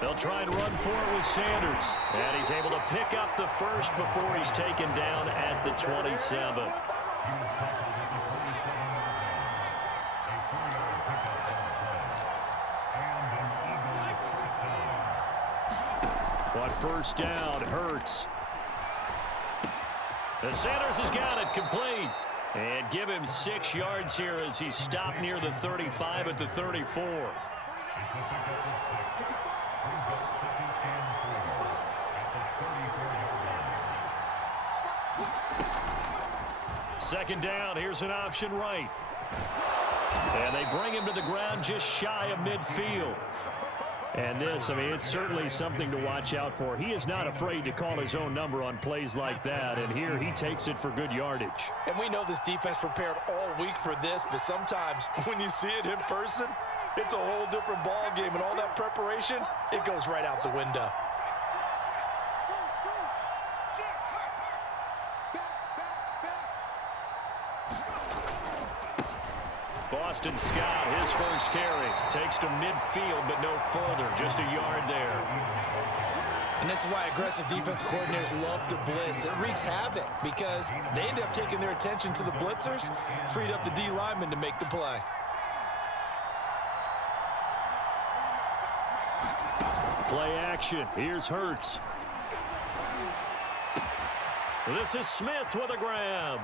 They'll try and run for it with Sanders. And he's able to pick up the first before he's taken down at the 27. On first down, Hurts. And Sanders has got it complete. And give him 6 yards here as he stopped near the 35 at the 34. Second down, here's an option right. And they bring him to the ground just shy of midfield. And this, I mean, it's certainly something to watch out for. He is not afraid to call his own number on plays like that, and here he takes it for good yardage. And we know this defense prepared all week for this, but sometimes when you see it in person, it's a whole different ball game, and all that preparation, it goes right out the window. Boston Scott, his first carry, takes to midfield, but no further, just a yard there. And this is why aggressive defense coordinators love to blitz. It wreaks havoc because they end up taking their attention to the blitzers, freed up the D lineman to make the play. Play action. Here's Hurts. This is Smith with a grab.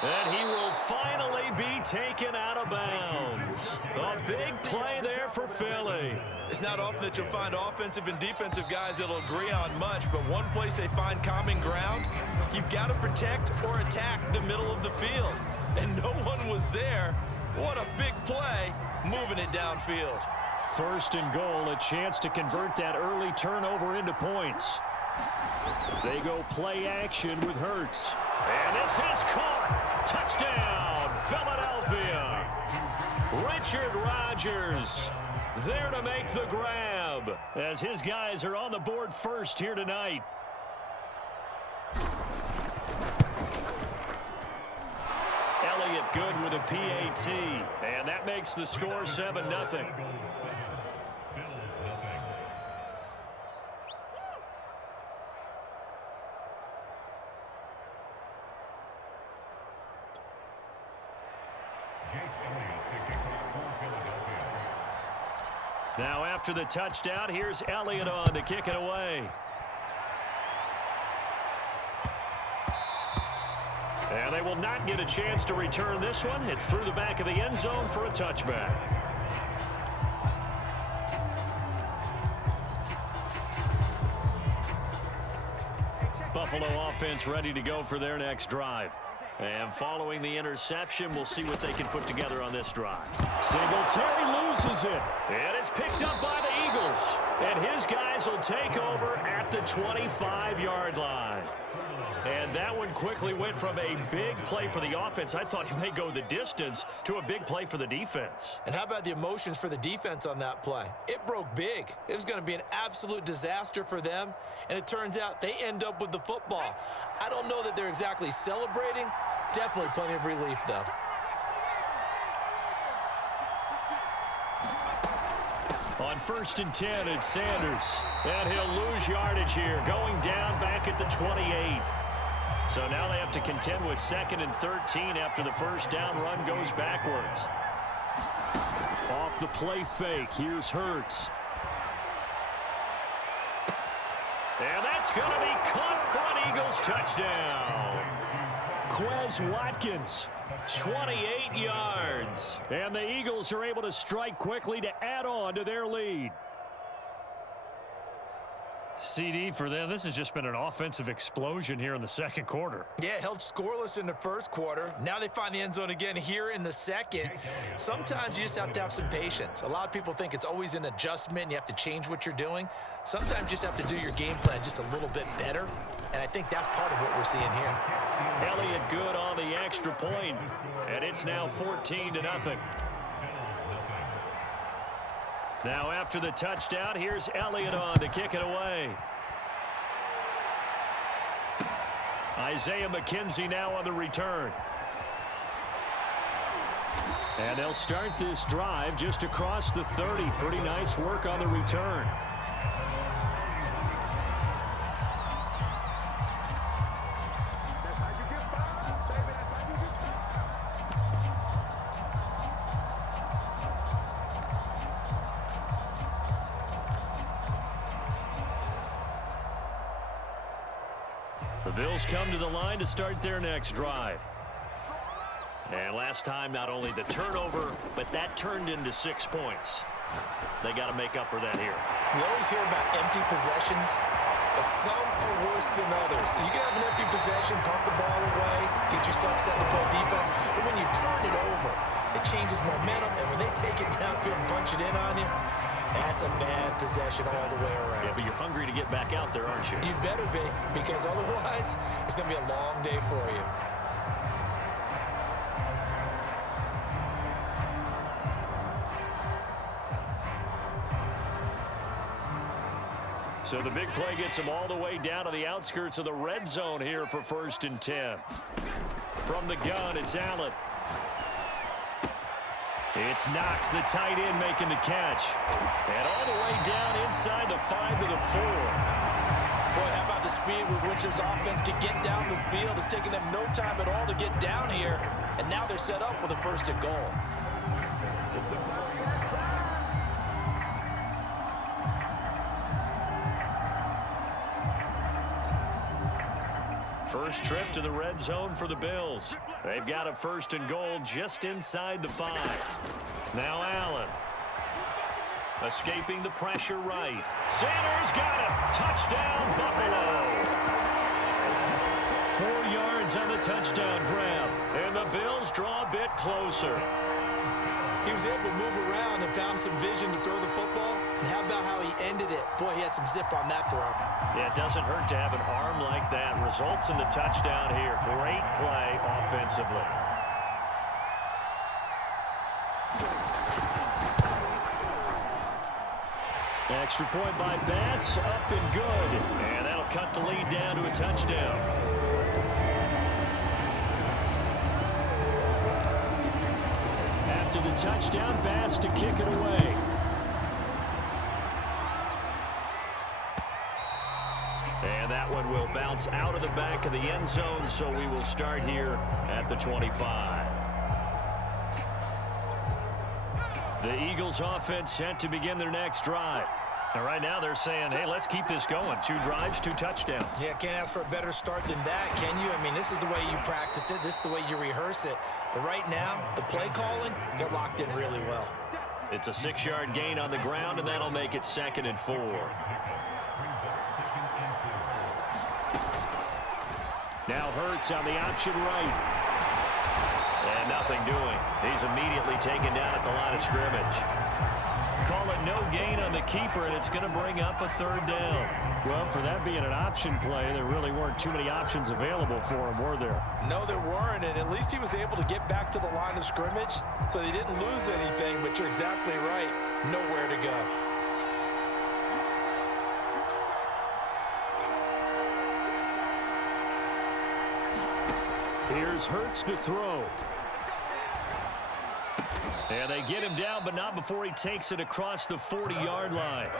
And he will finally be taken out of bounds. A big play there for Philly. It's not often that you'll find offensive and defensive guys that'll agree on much, but one place they find common ground, you've got to protect or attack the middle of the field. And no one was there. What a big play, moving it downfield. First and goal, a chance to convert that early turnover into points. They go play action with Hurts. And this is caught. Touchdown, Philadelphia. Richard Rodgers there to make the grab as his guys are on the board first here tonight. Elliott good with a PAT, and that makes the score 7-0. Now after the touchdown, here's Elliott on to kick it away. And they will not get a chance to return this one. It's through the back of the end zone for a touchback. Buffalo offense ready to go for their next drive. And following the interception, we'll see what they can put together on this drive. Singletary loses it. And it's picked up by the Eagles. And his guys will take over at the 25-yard line. And that one quickly went from a big play for the offense, I thought he may go the distance, to a big play for the defense. And how about the emotions for the defense on that play? It broke big. It was going to be an absolute disaster for them. And it turns out they end up with the football. I don't know that they're exactly celebrating. Definitely plenty of relief, though. On first and 10, it's Sanders. And he'll lose yardage here, going down back at the 28. So now they have to contend with 2nd and 13 after the first down run goes backwards. Off the play fake, here's Hurts. And that's going to be caught for an Eagles touchdown. Quez Watkins, 28 yards. And the Eagles are able to strike quickly to add on to their lead. CD for them, this has just been an offensive explosion here in the second quarter. Yeah, held scoreless in the first quarter. Now they find the end zone again here in the second. Sometimes you just have to have some patience. A lot of people think it's always an adjustment. You have to change what you're doing. Sometimes you just have to do your game plan just a little bit better. And I think that's part of what we're seeing here. Elliott good on the extra point, and it's now 14-0. Now after the touchdown, here's Elliott on to kick it away. Isaiah McKenzie now on the return. And they'll start this drive just across the 30. Pretty nice work on the return. The Bills come to the line to start their next drive. And last time, not only the turnover, but that turned into 6 points. They got to make up for that here. You always hear about empty possessions, but some are worse than others. You can have an empty possession, pump the ball away, get yourself set to play defense, but when you turn it over, it changes momentum, and when they take it downfield and punch it in on you, that's a bad possession all the way around. Yeah, but you're hungry to get back out there, aren't you? You better be, because otherwise, it's going to be a long day for you. So the big play gets him all the way down to the outskirts of the red zone here for 1st and 10. From the gun, it's Allen. It's Knox, the tight end, making the catch. And all the way down inside the 5 to the 4. Boy, how about the speed with which this offense can get down the field? It's taking them no time at all to get down here. And now they're set up with a 1st and goal. First trip to the red zone for the Bills. They've got a 1st and goal just inside the 5. Now Allen. Escaping the pressure right. Sanders got him. Touchdown, Buffalo. 4 yards on the touchdown grab. And the Bills draw a bit closer. He was able to move around and found some vision to throw the football. And how about how he ended it? Boy, he had some zip on that throw. Yeah, it doesn't hurt to have an arm like that. Results in the touchdown here. Great play offensively. Extra point by Bass, up and good. And that'll cut the lead down to a touchdown. After the touchdown, Bass to kick it away. And that one will bounce out of the back of the end zone, so we will start here at the 25. The Eagles offense set to begin their next drive. And right now they're saying, hey, let's keep this going. 2 drives, 2 touchdowns. Yeah, can't ask for a better start than that, can you? I mean, this is the way you practice it. This is the way you rehearse it. But right now, the play calling, they're locked in really well. It's a 6-yard gain on the ground, and that'll make it 2nd and 4. Now Hurts on the option right. And nothing doing. He's immediately taken down at the line of scrimmage. Call it no gain on the keeper, and it's going to bring up a 3rd down. Well, for that being an option play, there really weren't too many options available for him, were there? No, there weren't, and at least he was able to get back to the line of scrimmage, so they didn't lose anything, but you're exactly right. Nowhere to go. Here's Hurts to throw. And they get him down, but not before he takes it across the 40-yard line.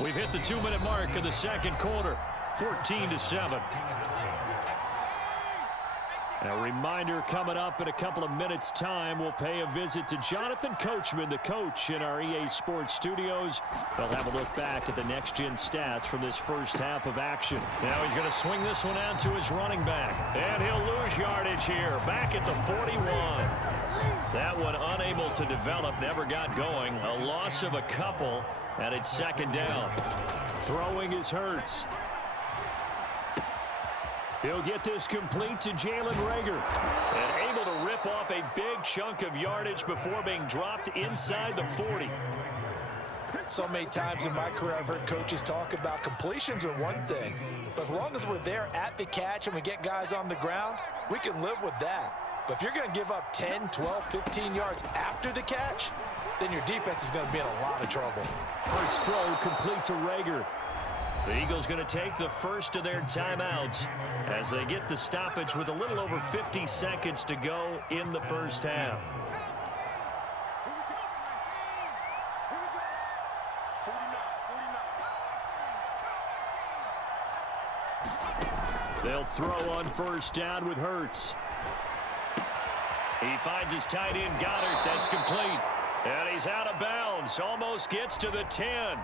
We've hit the 2-minute mark of the 2nd quarter, 14-7. A reminder coming up in a couple of minutes' time. We'll pay a visit to Jonathan Coachman, the coach in our EA Sports studios. They'll have a look back at the next-gen stats from this first half of action. Now he's going to swing this one out to his running back. And he'll lose yardage here, back at the 41. That one unable to develop, never got going. A loss of a couple, and it's 2nd down. Throwing is Hurts. He'll get this complete to Jalen Reagor. And able to rip off a big chunk of yardage before being dropped inside the 40. So many times in my career I've heard coaches talk about completions are one thing. But as long as we're there at the catch and we get guys on the ground, we can live with that. But if you're going to give up 10, 12, 15 yards after the catch, then your defense is going to be in a lot of trouble. Hurts throw complete to Reagor. The Eagles going to take the first of their timeouts as they get the stoppage with a little over 50 seconds to go in the first half. They'll throw on first down with Hurts. He finds his tight end, Goddard. That's complete. And he's out of bounds. Almost gets to the 10.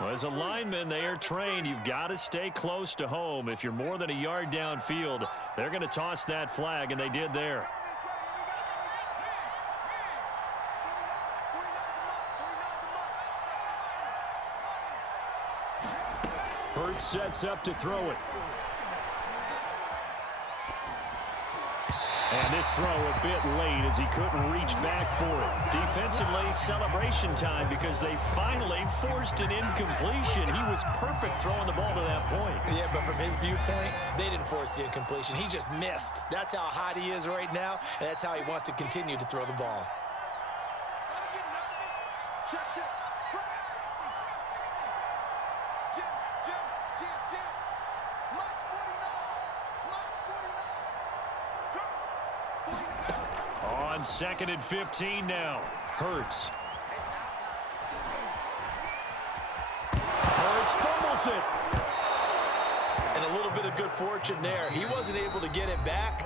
Well, as a lineman, they are trained. You've got to stay close to home. If you're more than a yard downfield, they're going to toss that flag, and they did there. Hurts sets up to throw it. And this throw a bit late as he couldn't reach back for it. Defensively, celebration time because they finally forced an incompletion. He was perfect throwing the ball to that point. Yeah, but from his viewpoint, they didn't force the incompletion. He just missed. That's how hot he is right now, and that's how he wants to continue to throw the ball. On 2nd and 15 now. Hurts. Hurts fumbles it. And a little bit of good fortune there. He wasn't able to get it back,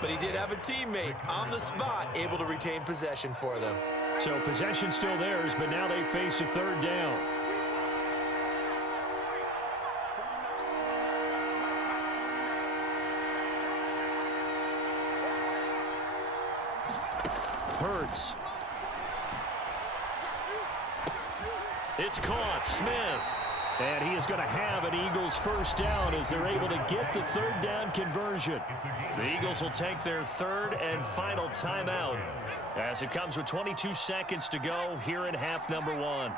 but he did have a teammate on the spot able to retain possession for them. So possession still theirs, but now they face a third down. Hurts. It's caught. Smith. And he is going to have an Eagles first down as they're able to get the third down conversion. The Eagles will take their third and final timeout as it comes with 22 seconds to go here in half number one.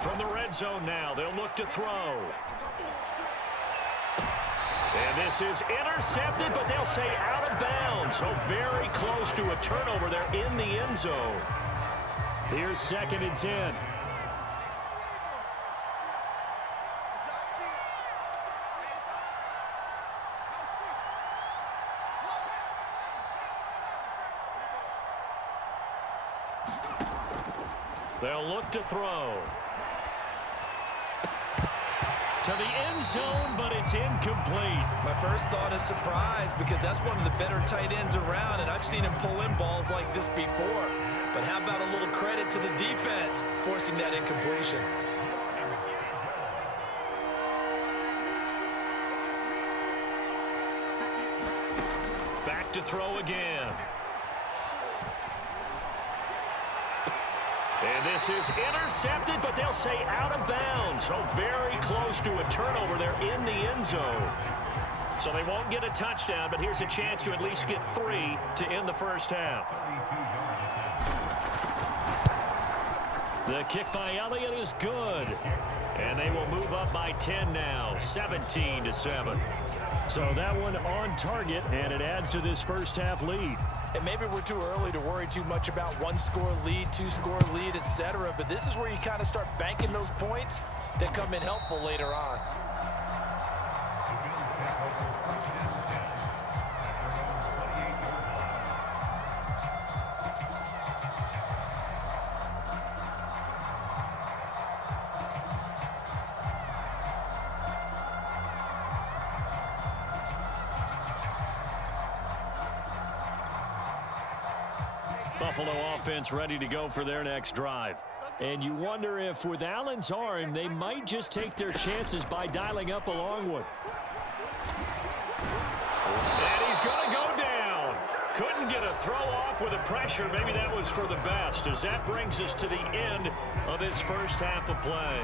From the red zone now, they'll look to throw. And this is intercepted, but they'll say out of bounds. So very close to a turnover there in the end zone. Here's 2nd and 10. They'll look to throw. To the end zone, but it's incomplete. My first thought is surprise because that's one of the better tight ends around, and I've seen him pull in balls like this before. But how about a little credit to the defense forcing that incompletion? Back to throw again. And this is intercepted, but they'll say out of bounds. So very close to a turnover there in the end zone. So they won't get a touchdown, but here's a chance to at least get 3 to end the first half. The kick by Elliott is good. And they will move up by 10 now, 17-7. So that one on target, and it adds to this first half lead. And maybe we're too early to worry too much about one-score lead, two-score lead, etc. But this is where you kind of start banking those points that come in helpful later on. Buffalo offense ready to go for their next drive. And you wonder if with Allen's arm, they might just take their chances by dialing up a long one. And he's going to go down. Couldn't get a throw off with the pressure. Maybe that was for the best, as that brings us to the end of this first half of play.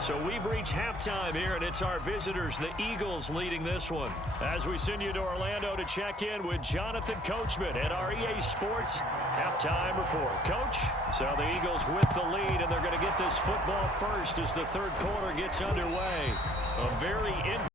So we've reached halftime here, and it's our visitors, the Eagles, leading this one. As we send you to Orlando to check in with Jonathan Coachman at our EA Sports halftime report. Coach, so the Eagles with the lead, and they're going to get this football first as the third quarter gets underway. A very